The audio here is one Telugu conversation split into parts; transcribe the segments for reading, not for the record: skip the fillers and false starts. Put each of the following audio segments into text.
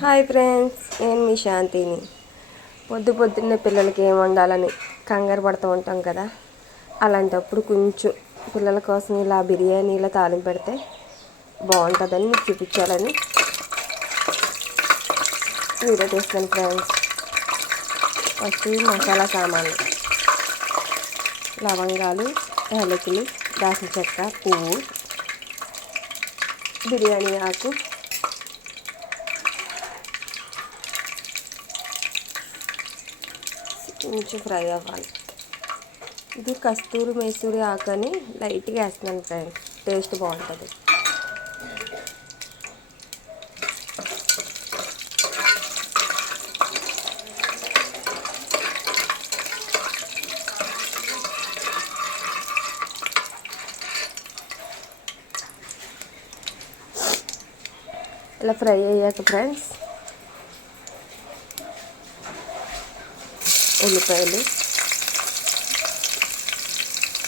హాయ్ ఫ్రెండ్స్, నేను మీ శాంతిని. పొద్దున్నే పిల్లలకి ఏం వండాలని కంగారు పడుతూ ఉంటాం కదా. అలాంటప్పుడు కొంచెం పిల్లల కోసం ఇలా బిర్యానీలో తాలింపు పెడితే బాగుంటుందని మీకు చూపించాలని వీడియో తీస్తాను ఫ్రెండ్స్. ఫస్ట్ మసాలా సామాన్లు: లవంగాలు, యాలకులు, దాల్చిన చెక్క, పువ్వు, బిర్యానీ ఆకు, కొంచెం ఫ్రై అవ్వాలి. ఇది కస్తూరి మేసూరి ఆకు అని లైట్గా వేస్తున్నాను ఫ్రెండ్స్, టేస్ట్ బాగుంటుంది. ఇలా ఫ్రై అయ్యాక ఫ్రెండ్స్ ఉల్లిపాయలు,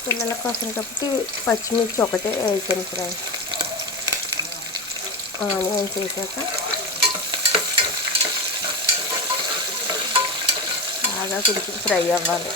పిల్లల కోసం కాబట్టి పచ్చిమిర్చి ఒకటే వేసాను ఫ్రెండ్స్. ఆనియన్స్ వేసాక బాగా కొంచెం ఫ్రై అవ్వాలి.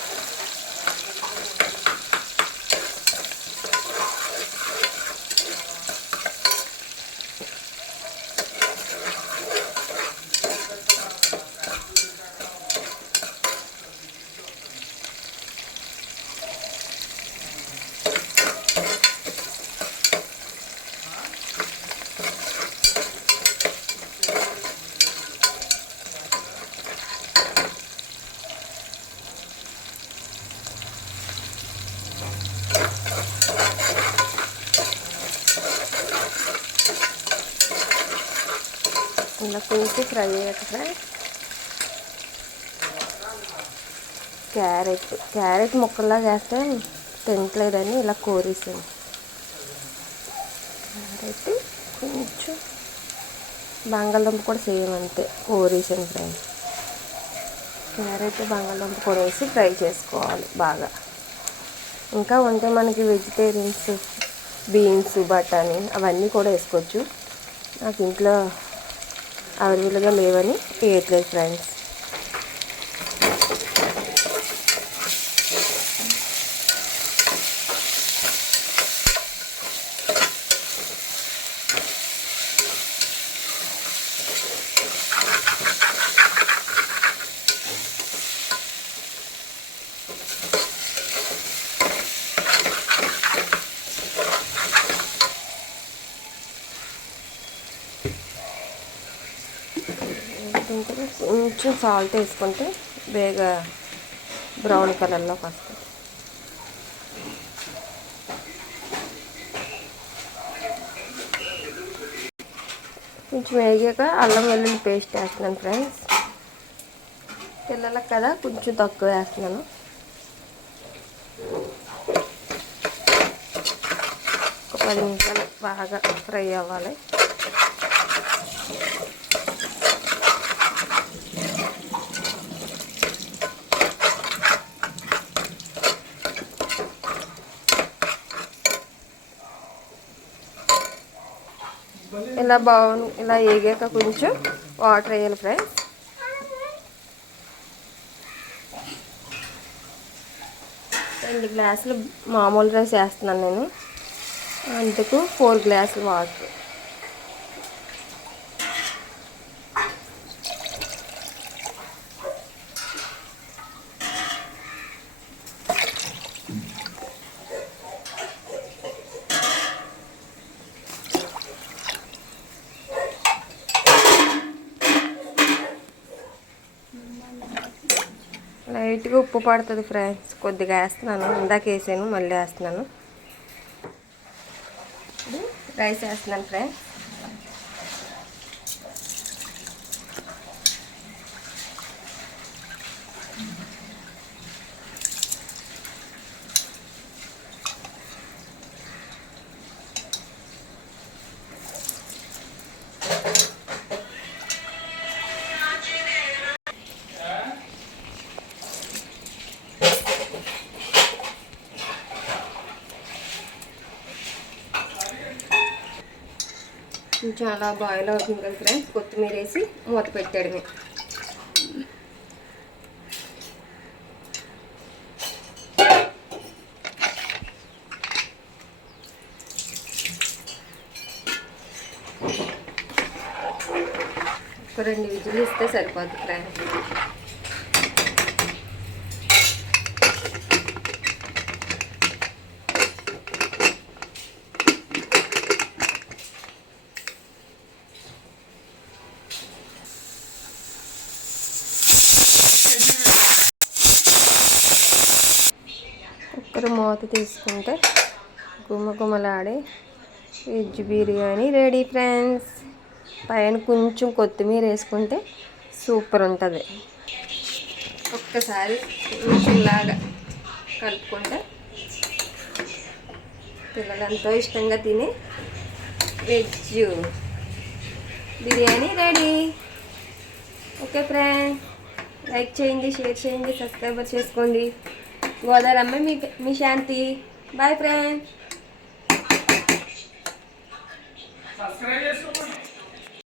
ఇలా కొంచెం ఫ్రై అయ్యాక ఫ్రెండ్స్ క్యారెట్ ముక్కల్లా వేస్తే తినట్లేదని ఇలా కోరేసాను. క్యారెట్ కొంచెం బంగాళదుంప కూడా సేమ్ అంతే కోరేసాను ఫ్రెండ్స్. క్యారెట్ బంగాళదుంప కూడా వేసి ఫ్రై చేసుకోవాలి బాగా. ఇంకా ఉంటే మనకి వెజిటేరియన్స్ బీన్స్, బఠానీ అవన్నీ కూడా వేసుకోవచ్చు. నాకు ఇంట్లో అవైలబుల్గా లేవని వేయట్లేదు ఫ్రెండ్స్. కొంచెం సాల్ట్ వేసుకుంటే బేగా బ్రౌన్ కలర్లోకి వస్తుంది. కొంచెం వేగాక అల్లం వెల్లుల్లి పేస్ట్ వేస్తున్నాను ఫ్రెండ్స్. పిల్లలకు కదా కొంచెం తక్కువ వేస్తున్నాను. ఒక 10 నిమిషాలు బాగా ఫ్రై అవ్వాలి. ఇలా వేగాక కొంచెం వాటర్ వేయాలి ఫ్రెండ్స్. 2 గ్లాసులు మామూలు రైస్ వేస్తున్నాను నేను, అందుకు 4 గ్లాసులు వాటర్. లైట్గా ఉప్పు పడుతుంది ఫ్రెండ్స్, కొద్దిగా వేస్తున్నాను. ఇందాక వేసాను, మళ్ళీ వేస్తున్నాను. రైస్ వేస్తున్నాను ఫ్రెండ్స్. కొంచెం అలా బాయిల్ అవుతుంది కదా ఫ్రెండ్స్, కొత్తిమీర వేసి మూత పెట్టాడమే. ఒక 2 విజిల్ ఇస్తే సరిపోద్ది ఫ్రెండ్స్. కుక్కర్ మూత తీసుకుంటే గుమగుమలాడే వెజ్ బిర్యానీ రెడీ ఫ్రెండ్స్. పైన కొంచెం కొత్తిమీర వేసుకుంటే సూపర్ ఉంటుంది. ఒక్కసారి కొంచెంలాగా కలుపుకుంటే పిల్లలు ఎంతో ఇష్టంగా తినే veg biryani ready. Okay friends, like చేయండి, షేర్ చేయండి, సబ్స్క్రైబర్ చేసుకోండి. గోదారమ్మ మీ శాంతి. Bye friends.